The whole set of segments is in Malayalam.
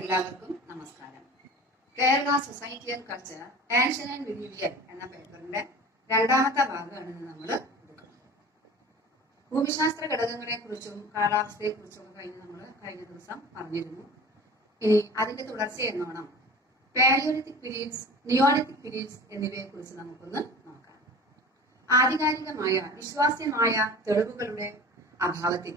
എല്ലാവർക്കും നമസ്കാരം. Kerala society and culture ancient and medieval എന്ന പേപ്പറിന്റെ രണ്ടാമത്തെ ഭാഗമാണ് നമ്മൾ എടുക്കുന്നത്. ഭൂമിശാസ്ത്ര ഘടകങ്ങളെ കുറിച്ചും കാലാവസ്ഥയെ കുറിച്ചും കഴിഞ്ഞ ദിവസം പറഞ്ഞിരുന്നു. ഇനി അതിന്റെ തുടർച്ച എന്നോണം പാലിയോലിത്തിക് പീരീഡ്സ്, നിയോലിത്തിക് പീരീഡ്സ് എന്നിവയെ കുറിച്ച് നമുക്കൊന്ന് നോക്കാം. ആധികാരികമായ വിശ്വാസ്യമായ തെളിവുകളുടെ അഭാവത്തിൽ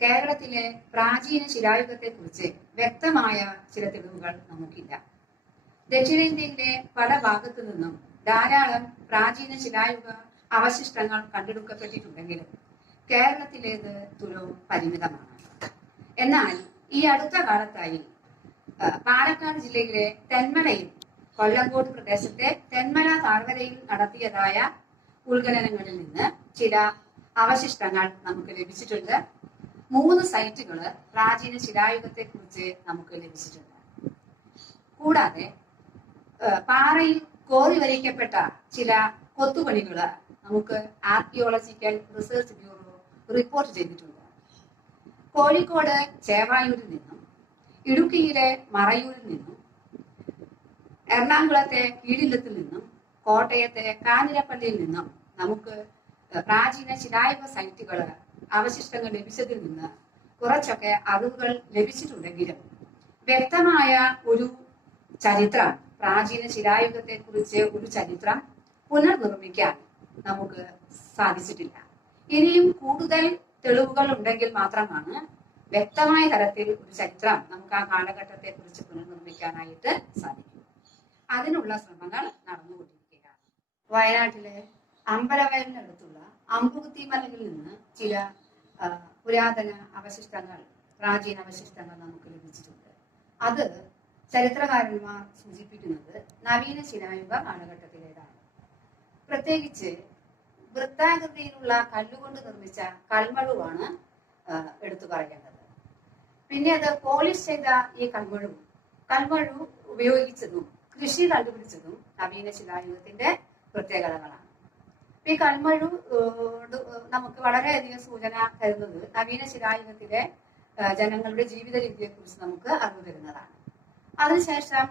കേരളത്തിലെ പ്രാചീന ശിലായുഗത്തെ കുറിച്ച് വ്യക്തമായ ചില തെളിവുകൾ നമുക്കില്ല. ദക്ഷിണേന്ത്യയിലെ പല ഭാഗത്തു നിന്നും ധാരാളം പ്രാചീന ശിലായുഗ അവശിഷ്ടങ്ങൾ കണ്ടെടുക്കപ്പെട്ടിട്ടുണ്ടെങ്കിലും കേരളത്തിലേത് തുലവും പരിമിതമാണ്. എന്നാൽ ഈ അടുത്ത കാലത്തായി പാലക്കാട് ജില്ലയിലെ തെന്മലയിൽ, കൊല്ലങ്കോട് പ്രദേശത്തെ തെന്മല താഴ്വരയിൽ നടത്തിയതായ ഉത്ഖനനങ്ങളിൽ നിന്ന് ചില അവശിഷ്ടങ്ങൾ നമുക്ക് ലഭിച്ചിട്ടുണ്ട്. 3 സൈറ്റുകൾ പ്രാചീന ശിലായുഗത്തെ കുറിച്ച് നമുക്ക് ലഭിച്ചിട്ടുണ്ട്. കൂടാതെ പാറയിൽ കോറി വരയ്ക്കപ്പെട്ട ചില കൊത്തുപണികൾ നമുക്ക് ആർക്കിയോളജിക്കൽ റിസർച്ച് ബ്യൂറോ റിപ്പോർട്ട് ചെയ്തിട്ടുണ്ട്. കോഴിക്കോട് ചേവായൂരിൽ നിന്നും, ഇടുക്കിയിലെ മറയൂരിൽ നിന്നും, എറണാകുളത്തെ കീഴില്ലത്തിൽ നിന്നും, കോട്ടയത്തെ കാഞ്ഞിരപ്പള്ളിയിൽ നിന്നും നമുക്ക് പ്രാചീന ശിലായുഗ സൈറ്റുകൾ അവശിഷ്ടങ്ങൾ ലഭിച്ചതിൽ നിന്ന് കുറച്ചൊക്കെ അറിവുകൾ ലഭിച്ചിട്ടുണ്ടെങ്കിലും വ്യക്തമായ ഒരു ചരിത്രം, പ്രാചീന ശിലായുഗത്തെ കുറിച്ച് ഒരു ചരിത്രം പുനർനിർമ്മിക്കാൻ നമുക്ക് സാധിച്ചിട്ടില്ല. ഇനിയും കൂടുതൽ തെളിവുകൾ ഉണ്ടെങ്കിൽ മാത്രമാണ് വ്യക്തമായ തരത്തിൽ ഒരു ചരിത്രം നമുക്ക് ആ കാലഘട്ടത്തെ കുറിച്ച് പുനർനിർമ്മിക്കാനായിട്ട് സാധിക്കും. അതിനുള്ള ശ്രമങ്ങൾ നടന്നുകൊണ്ടിരിക്കുകയാണ്. വയനാട്ടിലെ അമ്പലവയലിനടുത്തുള്ള അമ്പുകുത്തി മലയിൽ നിന്ന് ചില പുരാതന അവശിഷ്ടങ്ങൾ, പ്രാചീന അവശിഷ്ടങ്ങൾ നമുക്ക് ലഭിച്ചിട്ടുണ്ട്. അത് ചരിത്രകാരന്മാർ സൂചിപ്പിക്കുന്നത് നവീന ശിലായുഗ കാലഘട്ടത്തിലേതാണ്. പ്രത്യേകിച്ച് വൃത്താകൃതിയിലുള്ള കല്ലുകൊണ്ട് നിർമ്മിച്ച കൽമഴുവാണ് എടുത്തു പറയേണ്ടത്. പിന്നെ അത് പോളിഷ് ചെയ്ത ഈ കൽമഴു ഉപയോഗിച്ചതും കൃഷി കണ്ടുപിടിച്ചതും നവീന ശിലായുഗത്തിന്റെ പ്രത്യേകതകളാണ്. ഈ കൽമഴു നമുക്ക് വളരെയധികം സൂചന തരുന്നത് നവീന ശിലായുഗത്തിലെ ജനങ്ങളുടെ ജീവിത രീതിയെ കുറിച്ച് നമുക്ക് അറിവ് തരുന്നതാണ്. അതിനുശേഷം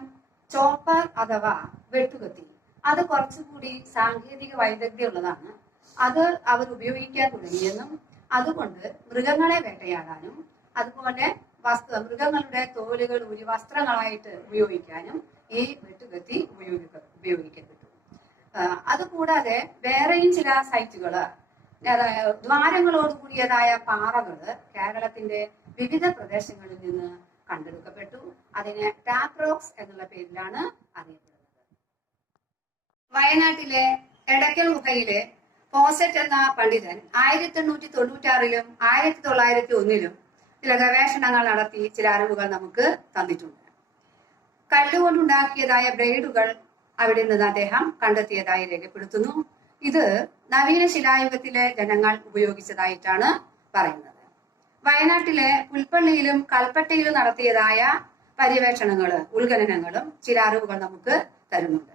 ചോപ്പർ അഥവാ വെട്ടുകത്തി, അത് കുറച്ചുകൂടി സാങ്കേതിക വൈദഗ്ധ്യമുള്ളതാണ്. അത് അവർ ഉപയോഗിക്കാൻ തുടങ്ങിയെന്നും അതുകൊണ്ട് മൃഗങ്ങളെ വേട്ടയാടാനും അതുപോലെ മൃഗങ്ങളുടെ തോലുകൾ ഊരി വസ്ത്രങ്ങളായിട്ട് ഉപയോഗിക്കാനും ഈ വെട്ടുകത്തി ഉപയോഗിക്കപ്പെട്ടു. അതുകൂടാതെ വേറെയും ചില സൈറ്റുകള്, ദ്വാരങ്ങളോട് കൂടിയതായ പാറകള് കേരളത്തിന്റെ വിവിധ പ്രദേശങ്ങളിൽ നിന്ന് കണ്ടെടുക്കപ്പെട്ടു. അതിനെ ടാപ്പ് റോക്സ് എന്നുള്ള പേരിലാണ് അറിയപ്പെടുന്നത്. വയനാട്ടിലെ എടയ്ക്കൽ ഗുഹയിലെ ഫോസറ്റ് എന്ന പണ്ഡിതൻ 1896-ലും 1901-ലും ചില ഗവേഷണങ്ങൾ നടത്തി ചില അറിവുകൾ നമുക്ക് തന്നിട്ടുണ്ട്. കല്ലുകൊണ്ടുണ്ടാക്കിയതായ ബ്ലേഡുകൾ അവിടെ നിന്ന് അദ്ദേഹം കണ്ടെത്തിയതായി രേഖപ്പെടുത്തുന്നു. ഇത് നവീന ശിലായുഗത്തിലെ ജനങ്ങൾ ഉപയോഗിച്ചതായിട്ടാണ് പറയുന്നത്. വയനാട്ടിലെ പുൽപ്പള്ളിയിലും കൽപ്പറ്റയിലും നടത്തിയതായ പര്യവേഷണങ്ങളും ഉത്ഖനനങ്ങളും ചില അറിവുകൾ നമുക്ക് തരുന്നുണ്ട്.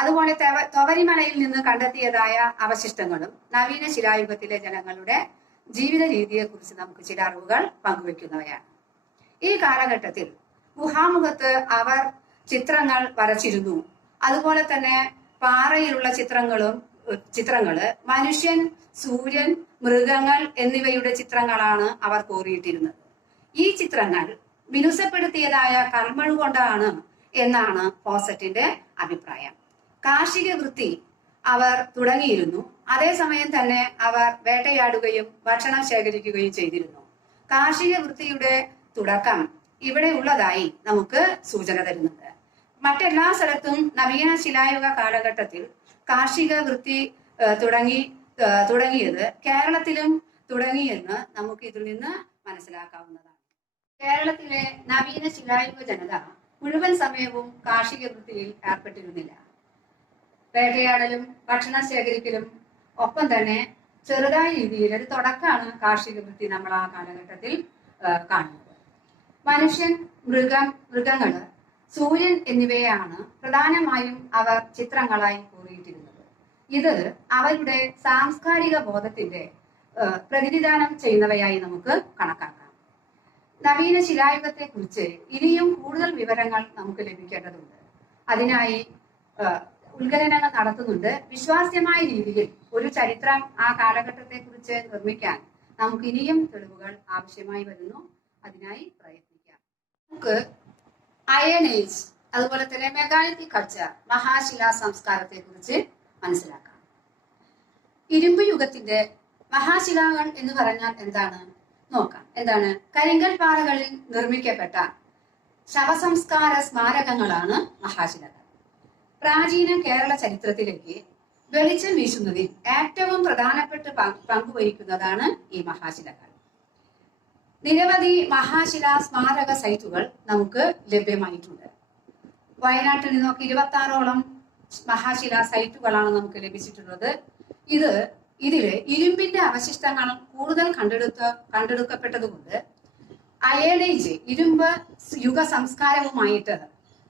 അതുപോലെ തൊവരിമലയിൽ നിന്ന് കണ്ടെത്തിയതായ അവശിഷ്ടങ്ങളും നവീന ശിലായുഗത്തിലെ ജനങ്ങളുടെ ജീവിത രീതിയെ കുറിച്ച് നമുക്ക് ചില അറിവുകൾ പങ്കുവെക്കുന്നവയാണ്. ഈ കാലഘട്ടത്തിൽ ഗുഹാമുഖത്ത് അവർ ചിത്രങ്ങൾ വരച്ചിരുന്നു. അതുപോലെ തന്നെ പാറയിലുള്ള ചിത്രങ്ങള് മനുഷ്യൻ, സൂര്യൻ, മൃഗങ്ങൾ എന്നിവയുടെ ചിത്രങ്ങളാണ് അവർ കോറിയിട്ടിരുന്നത്. ഈ ചിത്രങ്ങൾ മിനുസപ്പെടുത്തിയതായ കൽമഴു കൊണ്ടാണ് എന്നാണ് ഫോസറ്റിന്റെ അഭിപ്രായം. കാർഷിക വൃത്തി അവർ തുടങ്ങിയിരുന്നു. അതേസമയം തന്നെ അവർ വേട്ടയാടുകയും ഭക്ഷണം ശേഖരിക്കുകയും ചെയ്തിരുന്നു. കാർഷിക വൃത്തിയുടെ തുടക്കം ഇവിടെ ഉള്ളതായി നമുക്ക് സൂചന തരുന്നുണ്ട്. മറ്റെല്ലാ സ്ഥലത്തും നവീന ശിലായുഗ കാലഘട്ടത്തിൽ കാർഷിക വൃത്തി തുടങ്ങിയത് കേരളത്തിലും തുടങ്ങിയെന്ന് നമുക്ക് ഇതിൽ നിന്ന് മനസ്സിലാക്കാവുന്നതാണ്. കേരളത്തിലെ നവീന ശിലായുഗ ജനത മുഴുവൻ സമയവും കാർഷിക വൃത്തിയിൽ ഏർപ്പെട്ടിരുന്നില്ല. വേട്ടയാടലും ഭക്ഷണം ശേഖരിക്കലും ഒപ്പം തന്നെ ചെറുതായ രീതിയിൽ ഒരു തുടക്കമാണ് കാർഷിക വൃത്തി നമ്മൾ ആ കാലഘട്ടത്തിൽ കാണുന്നത്. മനുഷ്യൻ, മൃഗങ്ങള്, സൂര്യൻ എന്നിവയാണ് പ്രധാനമായും അവർ ചിത്രങ്ങളായി കോറിയിട്ടിരുന്നത്. ഇത് അവരുടെ സാംസ്കാരിക ബോധത്തിന്റെ പ്രതിനിധാനം ചെയ്യുന്നവയായി നമുക്ക് കണക്കാക്കാം. നവീന ശിലായുഗത്തെ കുറിച്ച് ഇനിയും കൂടുതൽ വിവരങ്ങൾ നമുക്ക് ലഭിക്കേണ്ടതുണ്ട്. അതിനായി ഉത്ഖനനങ്ങൾ നടത്തുന്നുണ്ട്. വിശ്വാസ്യമായ രീതിയിൽ ഒരു ചരിത്രം ആ കാലഘട്ടത്തെ കുറിച്ച് നിർമ്മിക്കാൻ നമുക്ക് ഇനിയും തെളിവുകൾ ആവശ്യമായി വരുന്നു. അതിനായി പ്രയത്നിക്കാം. നമുക്ക് അയൺ ഏജ്, അതുപോലെ തന്നെ മെഗാലിത്തിക് കൾച്ചർ, മഹാശിലാ സംസ്കാരത്തെ കുറിച്ച് മനസ്സിലാക്കാം. ഇരുമ്പ് യുഗത്തിന്റെ മഹാശിലാകൾ എന്ന് പറഞ്ഞാൽ എന്താണ് നോക്കാം. എന്താണ്? കരിങ്കൽ പാറകളിൽ നിർമ്മിക്കപ്പെട്ട ശവസംസ്കാര സ്മാരകങ്ങളാണ് മഹാശിലകൾ. പ്രാചീന കേരള ചരിത്രത്തിലേക്ക് വെളിച്ചം വീശുന്നതിൽ ഏറ്റവും പ്രധാനപ്പെട്ട പങ്കുവഹിക്കുന്നതാണ് ഈ മഹാശിലകൾ. നിരവധി മഹാശിലാ സ്മാരക സൈറ്റുകൾ നമുക്ക് ലഭ്യമായിട്ടുണ്ട്. വയനാട്ടിൽ നിന്നൊക്കെ 26ഓളം മഹാശിലാ സൈറ്റുകളാണ് നമുക്ക് ലഭിച്ചിട്ടുള്ളത്. ഇതില് ഇരുമ്പിന്റെ അവശിഷ്ടങ്ങൾ കൂടുതൽ കണ്ടെടുക്കപ്പെട്ടതുകൊണ്ട് അയൺ ഏജ്, ഇരുമ്പ് യുഗ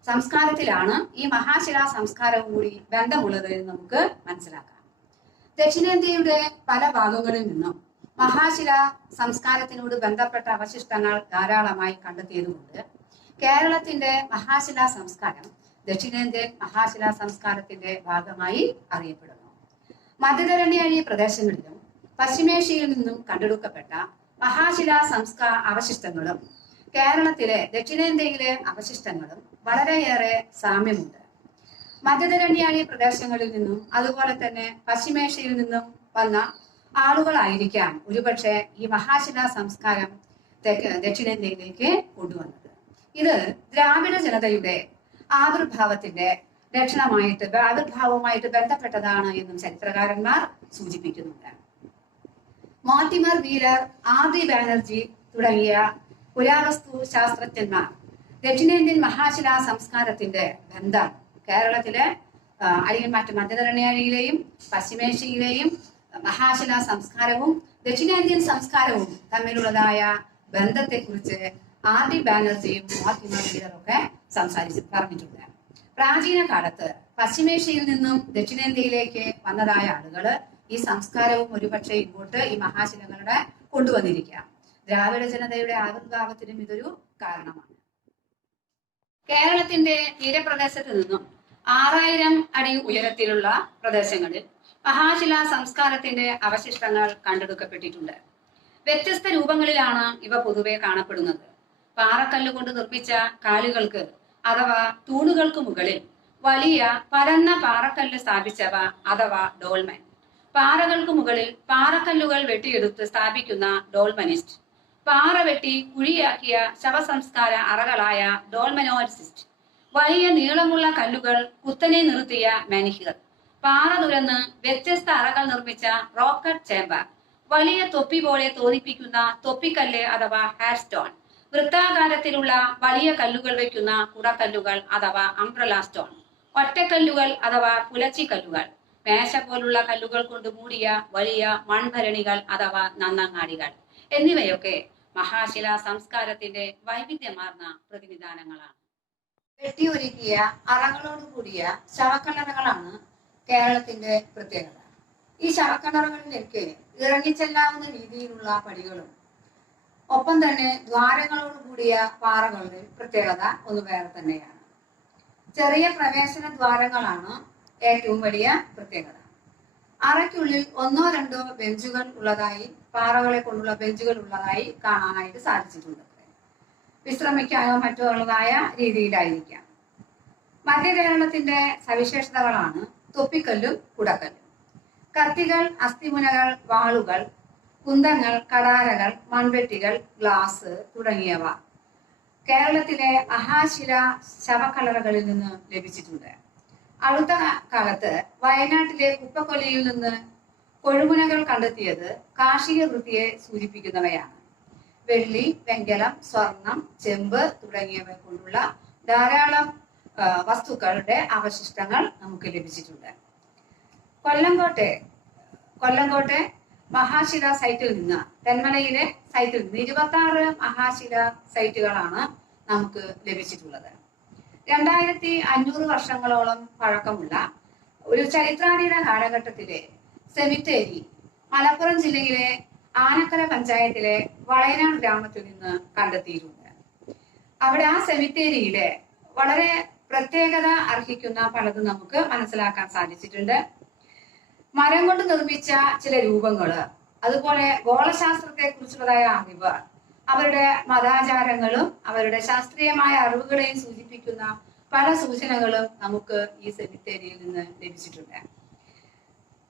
സംസ്കാരത്തിലാണ് ഈ മഹാശിലാ സംസ്കാരവും കൂടി ബന്ധമുള്ളത് എന്ന് നമുക്ക് മനസ്സിലാക്കാം. ദക്ഷിണേന്ത്യയുടെ പല ഭാഗങ്ങളിൽ നിന്നും മഹാശിലാ സംസ്കാരത്തിനോട് ബന്ധപ്പെട്ട അവശിഷ്ടങ്ങൾ ധാരാളമായി കണ്ടെത്തിയതുകൊണ്ട് കേരളത്തിന്റെ മഹാശിലാ സംസ്കാരം ദക്ഷിണേന്ത്യൻ മഹാശിലാ സംസ്കാരത്തിന്റെ ഭാഗമായി അറിയപ്പെടുന്നു. മധ്യധരണ്യാഴി പ്രദേശങ്ങളിലും പശ്ചിമേഷ്യയിൽ നിന്നും കണ്ടെടുക്കപ്പെട്ട മഹാശിലാ അവശിഷ്ടങ്ങളും കേരളത്തിലെ ദക്ഷിണേന്ത്യയിലെ അവശിഷ്ടങ്ങളും വളരെയേറെ സാമ്യമുണ്ട്. മധ്യധരണ്യാഴി പ്രദേശങ്ങളിൽ നിന്നും അതുപോലെ തന്നെ പശ്ചിമേഷ്യയിൽ നിന്നും വന്ന ആളുകളായിരിക്കാം ഒരുപക്ഷെ ഈ മഹാശിലാ സംസ്കാരം ദക്ഷിണേന്ത്യയിലേക്ക് കൊണ്ടുവന്നത്. ഇത് ദ്രാവിഡ ജനതയുടെ ആവിർഭാവവുമായിട്ട് ബന്ധപ്പെട്ടതാണ് എന്നും ചരിത്രകാരന്മാർ സൂചിപ്പിക്കുന്നുണ്ട്. Mortimer wheeler, RD. ബാനർജി തുടങ്ങിയ പുരാവസ്തു ശാസ്ത്രജ്ഞന്മാർ ദക്ഷിണേന്ത്യൻ മഹാശിലാ സംസ്കാരത്തിന്റെ ബന്ധം കേരളത്തിലെ അല്ലെങ്കിൽ മറ്റു മധ്യധരണ്യാഴിയിലെയും പശ്ചിമേഷ്യയിലെയും മഹാശിലാ സംസ്കാരവും ദക്ഷിണേന്ത്യൻ സംസ്കാരവും തമ്മിലുള്ളതായ ബന്ധത്തെക്കുറിച്ച് ആർ.ഡി. ബാനർജിയും മോർട്ടിമർ വീലറും ഒക്കെ പറഞ്ഞിട്ടുണ്ട്. പ്രാചീന കാലത്ത് പശ്ചിമേഷ്യയിൽ നിന്നും ദക്ഷിണേന്ത്യയിലേക്ക് വന്നതായ ആളുകള് ഈ സംസ്കാരവും ഒരുപക്ഷെ ഇങ്ങോട്ട് ഈ മഹാശിലകളുടെ കൊണ്ടുവന്നിരിക്കാം. ദ്രാവിഡ ജനതയുടെ ആവിർഭാവത്തിനും ഇതൊരു കാരണമാണ്. കേരളത്തിന്റെ തീരപ്രദേശത്ത് നിന്നും 6000 അടി ഉയരത്തിലുള്ള പ്രദേശങ്ങളിൽ മഹാശിലാ സംസ്കാരത്തിന്റെ അവശിഷ്ടങ്ങൾ കണ്ടെടുക്കപ്പെട്ടിട്ടുണ്ട്. വ്യത്യസ്ത രൂപങ്ങളിലാണ് ഇവ പൊതുവെ കാണപ്പെടുന്നത്. പാറക്കല്ലുകൊണ്ട് നിർമ്മിച്ച കാലുകൾക്ക് അഥവാ തൂണുകൾക്ക് മുകളിൽ വലിയ പരന്ന പാറക്കല്ല് സ്ഥാപിച്ചവ അഥവാ ഡോൾമെൻ, പാറകൾക്ക് മുകളിൽ പാറക്കല്ലുകൾ വെട്ടിയെടുത്ത് സ്ഥാപിക്കുന്ന ഡോൾമനിസ്റ്റ്, പാറ വെട്ടി കുഴിയാക്കിയ ശവസംസ്കാര അറകളായ ഡോൾമനോസിസ്റ്റ്, വലിയ നീളമുള്ള കല്ലുകൾ കുത്തനെ നിർത്തിയ മെനിഹിർ, പാറ തുരന്ന് വ്യത്യസ്ത അറകൾ നിർമ്മിച്ച റോക്കറ്റ് ചേംബർ, വലിയ തൊപ്പി പോലെ തോന്നിപ്പിക്കുന്ന തൊപ്പിക്കല്ല് അഥവാ ഹാഡ് സ്റ്റോൺ, വൃത്താകാരത്തിലുള്ള വലിയ കല്ലുകൾ വയ്ക്കുന്ന കുടക്കല്ലുകൾ അഥവാ അംബ്രല സ്റ്റോൺ, ഒറ്റക്കല്ലുകൾ അഥവാ പുലച്ചിക്കല്ലുകൾ, മേശ പോലുള്ള കല്ലുകൾ കൊണ്ട് മൂടിയ വലിയ മൺഭരണികൾ അഥവാ നന്നങ്ങാടികൾ എന്നിവയൊക്കെ മഹാശിലാ സംസ്കാരത്തിന്റെ വൈവിധ്യമാർന്ന പ്രതിനിധാനങ്ങളാണ്. വെട്ടിയൊരുക്കിയ അറകളോട് കൂടിയ ശവക്കല്ലറകളാണ് കേരളത്തിന്റെ പ്രത്യേകത. ഈ ശവക്കല്ലറകളിലേക്ക് ഇറങ്ങിച്ചെല്ലാവുന്ന രീതിയിലുള്ള പടികളും ഒപ്പം തന്നെ ദ്വാരങ്ങളോട് കൂടിയ പാറകളുടെ പ്രത്യേകത ഒന്ന് വേറെ തന്നെയാണ്. ചെറിയ പ്രവേശന ദ്വാരങ്ങളാണ് ഏറ്റവും വലിയ പ്രത്യേകത. അറയ്ക്കുള്ളിൽ 1-2 ബെഞ്ചുകൾ ഉള്ളതായി, പാറകളെ കൊണ്ടുള്ള ബെഞ്ചുകൾ ഉള്ളതായി കാണാനായിട്ട് സാധിച്ചിട്ടുണ്ട്. വിശ്രമിക്കാനോ മറ്റോ ഉള്ളതായ രീതിയിലായിരിക്കാം. മധ്യ കേരളത്തിന്റെ സവിശേഷതകളാണ് തൊപ്പിക്കല്ലും കുടക്കല്ലും. കത്തികൾ, അസ്ഥിമുനകൾ, വാളുകൾ, കുന്തങ്ങൾ, കടാരകൾ, മൺവെട്ടികൾ, ഗ്ലാസ് തുടങ്ങിയവ കേരളത്തിലെ മഹാശിലാ ശവക്കല്ലറകളിൽ നിന്ന് ലഭിച്ചിട്ടുണ്ട്. അടുത്ത കാലത്ത് വയനാട്ടിലെ കുപ്പക്കൊല്ലിയിൽ നിന്ന് കൊഴുമുനകൾ കണ്ടെത്തിയത് കാർഷിക വൃത്തിയെ സൂചിപ്പിക്കുന്നവയാണ്. വെള്ളി, വെങ്കലം, സ്വർണം, ചെമ്പ് തുടങ്ങിയവ കൊണ്ടുള്ള ധാരാളം വസ്തുക്കളുടെ അവശിഷ്ടങ്ങൾ നമുക്ക് ലഭിച്ചിട്ടുണ്ട്. കൊല്ലങ്കോട്ടെ മഹാശില സൈറ്റിൽ നിന്ന്, തെന്മലയിലെ സൈറ്റിൽ നിന്ന് 26 മഹാശില സൈറ്റുകളാണ് നമുക്ക് ലഭിച്ചിട്ടുള്ളത്. 2500 വർഷങ്ങളോളം പഴക്കമുള്ള ഒരു ചരിത്രാതീത കാലഘട്ടത്തിലെ സെമിത്തേരി മലപ്പുറം ജില്ലയിലെ ആനക്കര പഞ്ചായത്തിലെ വളയനാട് ഗ്രാമത്തിൽ നിന്ന് കണ്ടെത്തിയിട്ടുണ്ട്. അവിടെ ആ സെമിത്തേരിയിലെ വളരെ പ്രത്യേകത അർഹിക്കുന്ന പലതും നമുക്ക് മനസ്സിലാക്കാൻ സാധിച്ചിട്ടുണ്ട്. മരം കൊണ്ട് നിർമ്മിച്ച ചില രൂപങ്ങള്, അതുപോലെ ഗോളശാസ്ത്രത്തെ കുറിച്ചുള്ളതായ അറിവ്, അവരുടെ മതാചാരങ്ങളും അവരുടെ ശാസ്ത്രീയമായ അറിവുകളെയും സൂചിപ്പിക്കുന്ന പല സൂചനകളും നമുക്ക് ഈ സെമിത്തേരിയിൽ നിന്ന് ലഭിച്ചിട്ടുണ്ട്.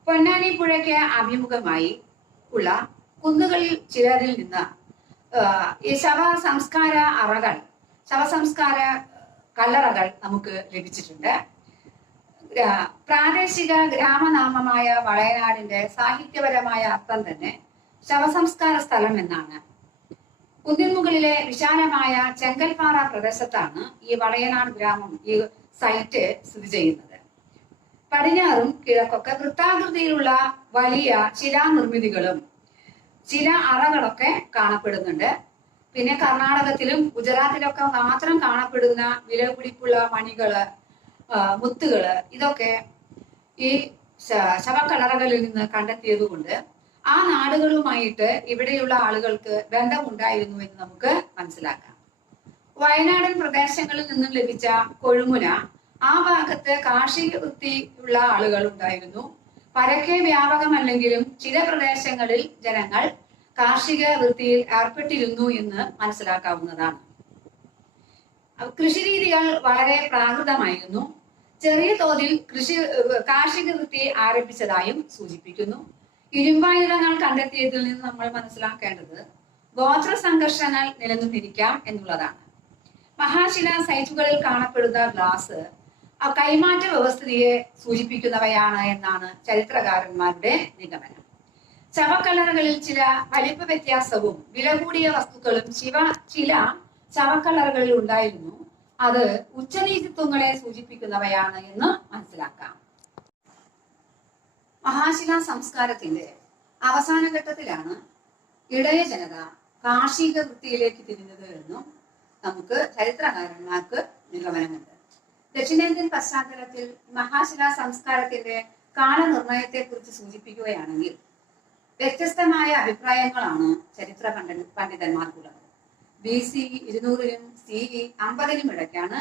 പൊന്നാനി പുഴയ്ക്ക് അഭിമുഖമായി ഉള്ള കുന്നുകളിൽ ചിലരിൽ നിന്ന് ഈ ശവസംസ്കാര കല്ലറകൾ നമുക്ക് ലഭിച്ചിട്ടുണ്ട്. പ്രാദേശിക ഗ്രാമനാമമായ വളയനാടിന്റെ സാഹിത്യപരമായ അർത്ഥം തന്നെ ശവസംസ്കാര സ്ഥലം എന്നാണ്. കുന്നിൻ മുകളിലെ വിശാലമായ ചെങ്കൽപ്പാറ പ്രദേശത്താണ് ഈ വളയനാട് ഗ്രാമം, ഈ സൈറ്റ് സ്ഥിതി ചെയ്യുന്നത്. പടിഞ്ഞാറും കിഴക്കൊക്കെ വൃത്താകൃതിയിലുള്ള വലിയ ശിലാനിർമ്മിതികളും ചില അറകളൊക്കെ കാണപ്പെടുന്നുണ്ട്. പിന്നെ കർണാടകത്തിലും ഗുജറാത്തിലൊക്കെ മാത്രം കാണപ്പെടുന്ന വിലപിടിപ്പുള്ള മണികള്, മുത്തുകള്, ഇതൊക്കെ ഈ ശവക്കല്ലറകളിൽ നിന്ന് കണ്ടെത്തിയത് കൊണ്ട് ആ നാടുകളുമായിട്ട് ഇവിടെയുള്ള ആളുകൾക്ക് ബന്ധമുണ്ടായിരുന്നു എന്ന് നമുക്ക് മനസ്സിലാക്കാം. വയനാടൻ പ്രദേശങ്ങളിൽ നിന്നും ലഭിച്ച കൊഴുമുന, ആ ഭാഗത്ത് കാർഷിക വൃത്തി ഉള്ള ആളുകൾ ഉണ്ടായിരുന്നു. പരക്കെ വ്യാപകമല്ലെങ്കിലും ചില പ്രദേശങ്ങളിൽ ജനങ്ങൾ കാർഷിക വൃത്തിയിൽ ഏർപ്പെട്ടിരുന്നു എന്ന് മനസ്സിലാക്കാവുന്നതാണ്. കൃഷിരീതികൾ വളരെ പ്രാകൃതമായിരുന്നു. ചെറിയ തോതിൽ കാർഷിക വൃത്തി ആരംഭിച്ചതായും സൂചിപ്പിക്കുന്നു. ഇരുമ്പായുധങ്ങൾ കണ്ടെത്തിയതിൽ നിന്ന് നമ്മൾ മനസ്സിലാക്കേണ്ടത് ഗോത്ര സംഘർഷങ്ങൾ നിലനിന്നിരിക്കാം എന്നുള്ളതാണ്. മഹാശിലാ സൈറ്റുകളിൽ കാണപ്പെടുന്ന ഗ്ലാസ് കൈമാറ്റ വ്യവസ്ഥിതിയെ സൂചിപ്പിക്കുന്നവയാണ് എന്നാണ് ചരിത്രകാരന്മാരുടെ നിഗമനം. ശവക്കല്ലറകളിൽ ചില വലിപ്പ വ്യത്യാസവും വില കൂടിയ വസ്തുക്കളും ചില ശവക്കല്ലറകളിൽ ഉണ്ടായിരുന്നു. അത് ഉച്ചനീചിത്വങ്ങളെ സൂചിപ്പിക്കുന്നവയാണ് എന്ന് മനസ്സിലാക്കാം. മഹാശിലാ സംസ്കാരത്തിന്റെ അവസാന ഘട്ടത്തിലാണ് ഇടയ ജനത കാർഷിക വൃത്തിയിലേക്ക് തിരിഞ്ഞത് എന്നും നമുക്ക് ചരിത്രകാരന്മാർക്ക് നിഗമനമുണ്ട്. ദക്ഷിണേന്ത്യൻ പശ്ചാത്തലത്തിൽ മഹാശിലാ സംസ്കാരത്തിന്റെ കാലനിർണയത്തെ കുറിച്ച് സൂചിപ്പിക്കുകയാണെങ്കിൽ വ്യത്യസ്തമായ അഭിപ്രായങ്ങളാണ് ചരിത്ര പണ്ഡിതന്മാർക്കുള്ളത്. BC 200-നും CE 50-നും ഇടയ്ക്കാണ്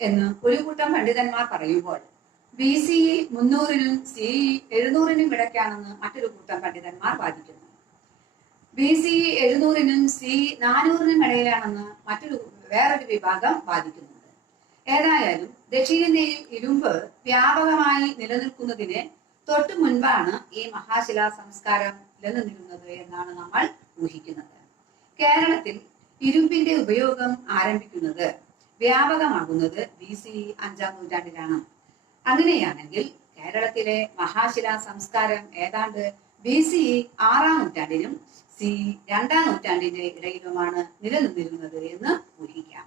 എന്ന് ഒരു കൂട്ടം പണ്ഡിതന്മാർ പറയുമ്പോൾ BC 300-നും CE 700-നും ഇടയ്ക്കാണെന്ന് മറ്റൊരു കൂട്ടം പണ്ഡിതന്മാർ വാദിക്കുന്നു. BC 700-നും CE 400-നും ഇടയിലാണെന്ന് വേറൊരു വിഭാഗം വാദിക്കുന്നുണ്ട്. ഏതായാലും ദക്ഷിണേന്ത്യയിൽ ഇരുമ്പ് വ്യാപകമായി നിലനിൽക്കുന്നതിന് തൊട്ടു മുൻപാണ് ഈ മഹാശിലാ സംസ്കാരം നിലനിന്നിരുന്നത് എന്നാണ് നമ്മൾ ഊഹിക്കുന്നത്. കേരളത്തിൽ ഇരുമ്പിന്റെ ഉപയോഗം ആരംഭിക്കുന്നത്, വ്യാപകമാകുന്നത് BC 5-ാം നൂറ്റാണ്ടിലാണ്. അങ്ങനെയാണെങ്കിൽ കേരളത്തിലെ മഹാശിലാ സംസ്കാരം ഏതാണ്ട് BC 6-ാം നൂറ്റാണ്ടിനും CE 2-ാം നൂറ്റാണ്ടിന്റെ ഇടയിലുമാണ് നിലനിന്നിരുന്നത് എന്ന് ഊഹിക്കാം.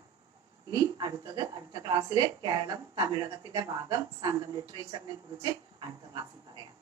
ഇനി അടുത്ത ക്ലാസ്സിലെ കേരളം തമിഴകത്തിന്റെ ഭാഗം സംഘം ലിറ്ററേച്ചറിനെ കുറിച്ച് അടുത്ത ക്ലാസ്സിൽ പറയാം.